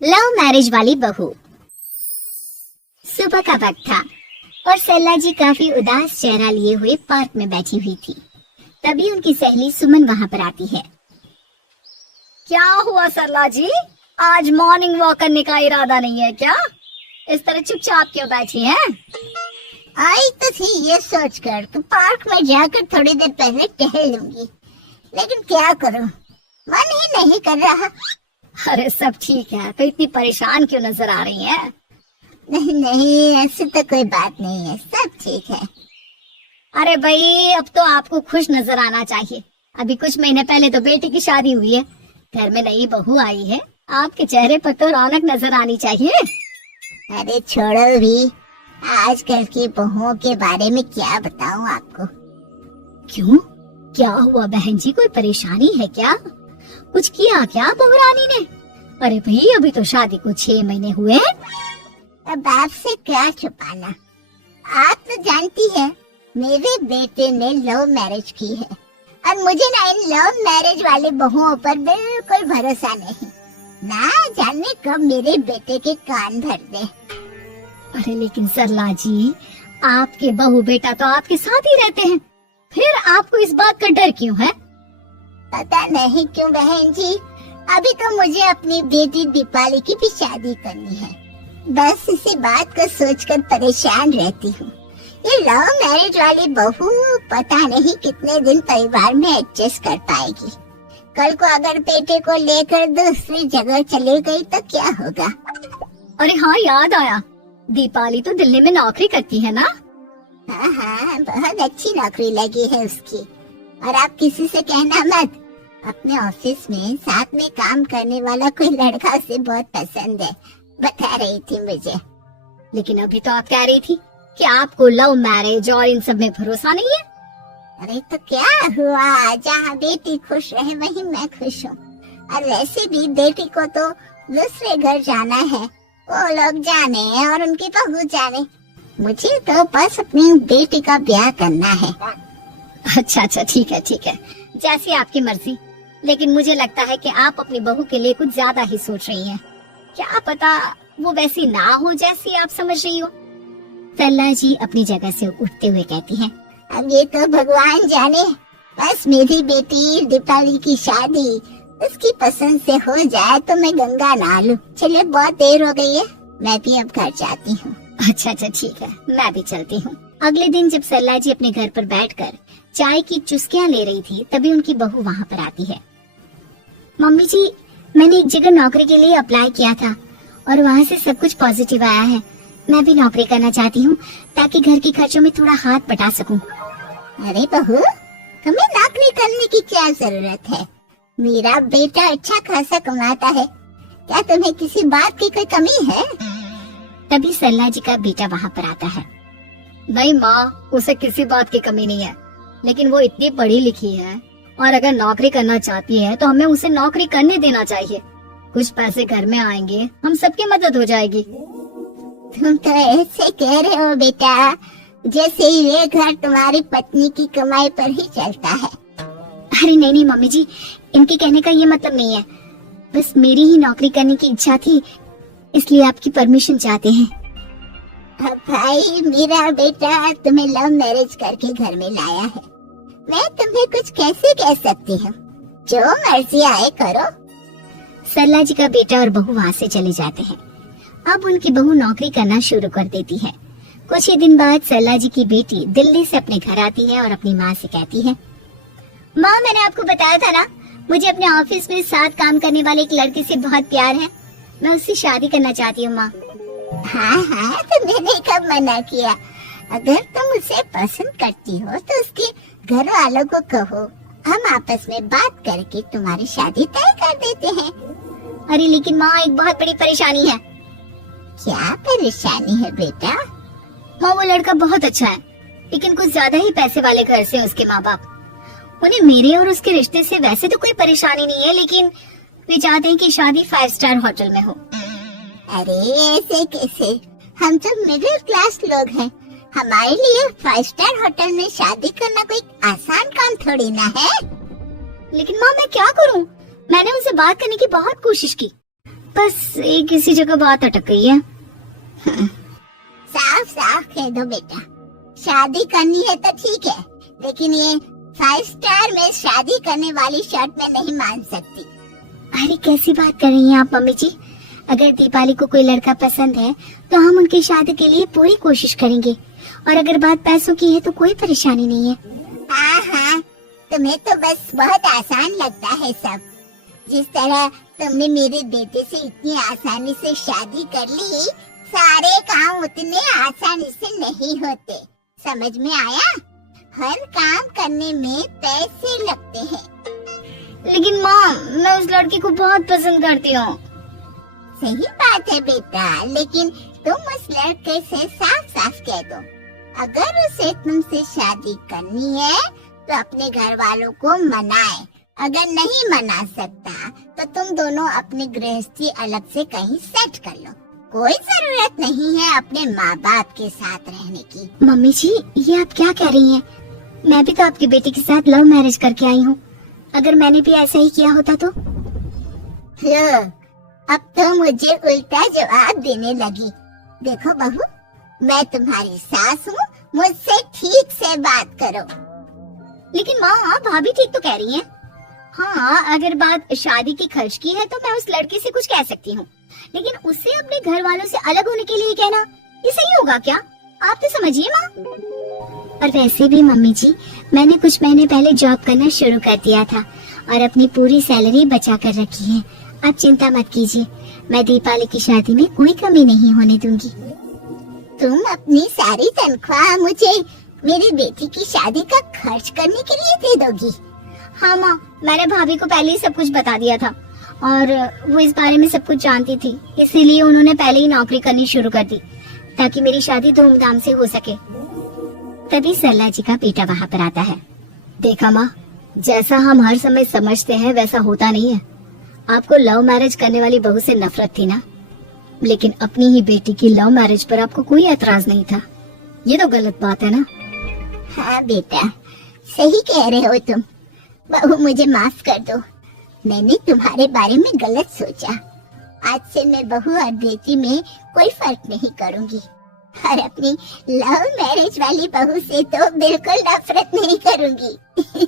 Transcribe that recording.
Love marriage वाली बहू। सुबह का वक्त था और सरला जी काफी उदास चेहरा लिए हुए पार्क में बैठी हुई थी। तभी उनकी सहेली सुमन वहां पर आती है। क्या हुआ सरला जी, आज मॉर्निंग वॉक करने का इरादा नहीं है क्या? इस तरह चुपचाप क्यों बैठी हैं? आई तो थी ये सोचकर कि पार्क में जाकर थोड़ी देर पहले टहल लूंगी, लेकिन क्या करूं, मन ही नहीं कर रहा। अरे सब ठीक है, तो इतनी परेशान क्यों नजर आ रही हैं? नहीं, ऐसी तो कोई बात नहीं है, सब ठीक है। अरे भाई, अब तो आपको खुश नजर आना चाहिए। अभी कुछ महीने पहले तो बेटी की शादी हुई है, घर में नई बहू आई है, आपके चेहरे पर तो रौनक नजर आनी चाहिए। अरे छोड़ो भी, आजकल की बहुओं के बारे में क्या बताऊं आपको। क्यों, क्या हुआ बहन जी, कोई परेशानी है क्या? कुछ किया क्या बहू रानी ने? अरे भाई, अभी तो शादी को 6 महीने हुए हैं। अब आपसे क्या छुपाना, आप तो जानती है मेरे बेटे ने लव मैरिज की है और मुझे ना इन लव मैरिज वाले बहुओं पर बिल्कुल भरोसा नहीं। ना जाने कब मेरे बेटे के कान भर दे। अरे लेकिन सरला जी, आपके बहू बेटा तो आपके साथ ही रहते हैं, फिर आपको इस बात का डर क्यों है? पता नहीं क्यों बहन जी, अभी तो मुझे अपनी बेटी दीपाली की भी शादी करनी है। बस इसी बात को सोचकर परेशान रहती हूँ। ये लव मैरिज वाली बहू पता नहीं कितने दिन परिवार में एडजस्ट कर पाएगी। कल को अगर बेटे को लेकर दूसरी जगह चली गई तो क्या होगा? अरे हाँ, याद आया, दीपाली तो दिल्ली में नौकरी करती है ना? हाँ, बहुत अच्छी नौकरी लगी है उसकी। और आप किसी से कहना मत, अपने ऑफिस में साथ में काम करने वाला कोई लड़का उसे बहुत पसंद है, बता रही थी मुझे। लेकिन अभी तो आप कह रही थी कि आपको लव मैरिज और इन सब में भरोसा नहीं है। अरे तो क्या हुआ, जहाँ बेटी खुश रहे वहीं मैं खुश हूँ। और वैसे भी बेटी को तो दूसरे घर जाना है, वो लोग जाने और उनकी बहू जाने, मुझे तो बस अपनी बेटी का ब्याह करना है। अच्छा, ठीक है, जैसी आपकी मर्जी। लेकिन मुझे लगता है कि आप अपनी बहू के लिए कुछ ज्यादा ही सोच रही हैं। क्या पता वो वैसी ना हो जैसी आप समझ रही हो। सरला जी अपनी जगह से उठते हुए कहती हैं, अब ये तो भगवान जाने, बस मेरी बेटी दीपाली की शादी उसकी पसंद से हो जाए तो मैं गंगा नहा लूं। चलिए बहुत देर हो गई है, मैं भी अब घर जाती हूँ। अच्छा, ठीक है, मैं भी चलती हूँ। अगले दिन जब सरला जी अपने घर पर बैठकर चाय की चुस्कियाँ ले रही थी, तभी उनकी बहू वहाँ पर आती है। मम्मी जी, मैंने एक जगह नौकरी के लिए अप्लाई किया था और वहाँ से सब कुछ पॉजिटिव आया है। मैं भी नौकरी करना चाहती हूँ ताकि घर के खर्चों में थोड़ा हाथ बटा सकूं। अरे बहू, तुम्हें नौकरी करने की क्या जरूरत है? मेरा बेटा अच्छा खासा कमाता है, क्या तुम्हें किसी बात की कोई कमी है? तभी सरला जी का बेटा वहाँ पर आता है। नहीं माँ, उसे किसी बात की कमी नहीं है, लेकिन वो इतनी पढ़ी लिखी है और अगर नौकरी करना चाहती है तो हमें उसे नौकरी करने देना चाहिए। कुछ पैसे घर में आएंगे, हम सबकी मदद हो जाएगी। तुम तो ऐसे कह रहे हो बेटा जैसे ये घर तुम्हारी पत्नी की कमाई पर ही चलता है। अरे नहीं मम्मी जी, इनके कहने का ये मतलब नहीं है, बस मेरी ही नौकरी करने की इच्छा थी, इसलिए आपकी परमिशन चाहते हैं। अब भाई, मेरा बेटा तुम्हें लव मैरिज करके घर में लाया है, मैं तुम्हें कुछ कैसे कह सकती हूँ? जो मर्जी आए करो। सरला जी का बेटा और बहू वहाँ से चले जाते हैं। अब उनकी बहू नौकरी करना शुरू कर देती है। कुछ ही दिन बाद सरला जी की बेटी दिल्ली से अपने घर आती है और अपनी माँ से कहती है, माँ, मैंने आपको बताया था ना, मुझे अपने ऑफिस में साथ काम करने वाले एक लड़के से बहुत प्यार है, मैं उससे शादी करना चाहती हूँ माँ। हाँ, तो मैंने कब मना किया? अगर तुम उसे पसंद करती हो तो उसके घर वालों को कहो, हम आपस में बात करके तुम्हारी शादी तय कर देते हैं। अरे लेकिन माँ, एक बहुत बड़ी परेशानी है। क्या परेशानी है बेटा? माँ, वो लड़का बहुत अच्छा है, लेकिन कुछ ज्यादा ही पैसे वाले घर से उसके माँ बाप। उन्हें मेरे और उसके रिश्ते से वैसे तो कोई परेशानी नहीं है, लेकिन वे चाहते हैं कि शादी 5 स्टार होटल में हो। अरे ऐसे कैसे? हम तो मिडिल क्लास लोग हैं, हमारे लिए 5 स्टार होटल में शादी करना कोई आसान काम थोड़ी ना है। लेकिन माँ, मैं क्या करूँ? मैंने उनसे बात करने की बहुत कोशिश की, बस एक किसी जगह बात अटक गई है। साफ साफ कह दो बेटा, शादी करनी है तो ठीक है, लेकिन ये 5 स्टार में शादी करने वाली शर्त में नहीं मान सकती। अरे कैसी बात कर रही हैं आप मम्मी जी? अगर दीपाली को कोई लड़का पसंद है तो हम उनकी शादी के लिए पूरी कोशिश करेंगे, और अगर बात पैसों की है तो कोई परेशानी नहीं है। हाँ हाँ, तुम्हें तो बस बहुत आसान लगता है सब। जिस तरह तुमने मेरे बेटे से इतनी आसानी से शादी कर ली, सारे काम उतने आसानी से नहीं होते। समझ में आया? हर काम करने में पैसे लगते हैं। लेकिन माँ, मैं उस लड़की को बहुत पसंद करती हूँ। सही बात है बेटा, लेकिन तुम उस लड़के से साफ साफ कह दो, अगर उसे तुमसे शादी करनी है तो अपने घर वालों को मनाए। अगर नहीं मना सकता तो तुम दोनों अपनी गृहस्थी अलग से कहीं सेट कर लो। कोई जरूरत नहीं है अपने माँ बाप के साथ रहने की। मम्मी जी, ये आप क्या कह रही हैं? मैं भी तो आपकी बेटी के साथ लव मैरिज करके आई हूँ। अगर मैंने भी ऐसा ही किया होता तो? लो, अब तो मुझे उल्टा जवाब देने लगी। देखो बहू, मैं तुम्हारी सास हूँ, मुझसे ठीक से बात करो। लेकिन माँ, भाभी ठीक तो कह रही हैं। हाँ, अगर बात शादी के खर्च की है तो मैं उस लड़के से कुछ कह सकती हूँ, लेकिन उसे अपने घर वालों से अलग होने के लिए कहना, ये सही होगा क्या? आप तो समझिए माँ। और वैसे भी मम्मी जी, मैंने कुछ महीने पहले जॉब करना शुरू कर दिया था और अपनी पूरी सैलरी बचा कर रखी है। आप चिंता मत कीजिए, मैं दीपाली की शादी में कोई कमी नहीं होने दूंगी। तुम अपनी सारी तनख्वाह मुझे मेरी बेटी की शादी का खर्च करने के लिए दे दोगी? हाँ माँ, मैंने भाभी को पहले ही सब कुछ बता दिया था और वो इस बारे में सब कुछ जानती थी, इसीलिए उन्होंने पहले ही नौकरी करनी शुरू कर दी ताकि मेरी शादी धूमधाम से हो सके। तभी सरला जी का बेटा वहाँ पर आता है। देखा माँ, जैसा हम हर समय समझते हैं वैसा होता नहीं है। आपको लव मैरिज करने वाली बहू से नफरत थी ना, लेकिन अपनी ही बेटी की लव मैरिज पर आपको कोई एतराज नहीं था। ये तो गलत बात है ना? हाँ बेटा, सही कह रहे हो तुम। बहू, मुझे माफ कर दो, मैंने तुम्हारे बारे में गलत सोचा। आज से मैं बहू और बेटी में कोई फर्क नहीं करूंगी, और अपनी लव मैरिज वाली बहू से तो बिल्कुल नफरत नहीं करूंगी।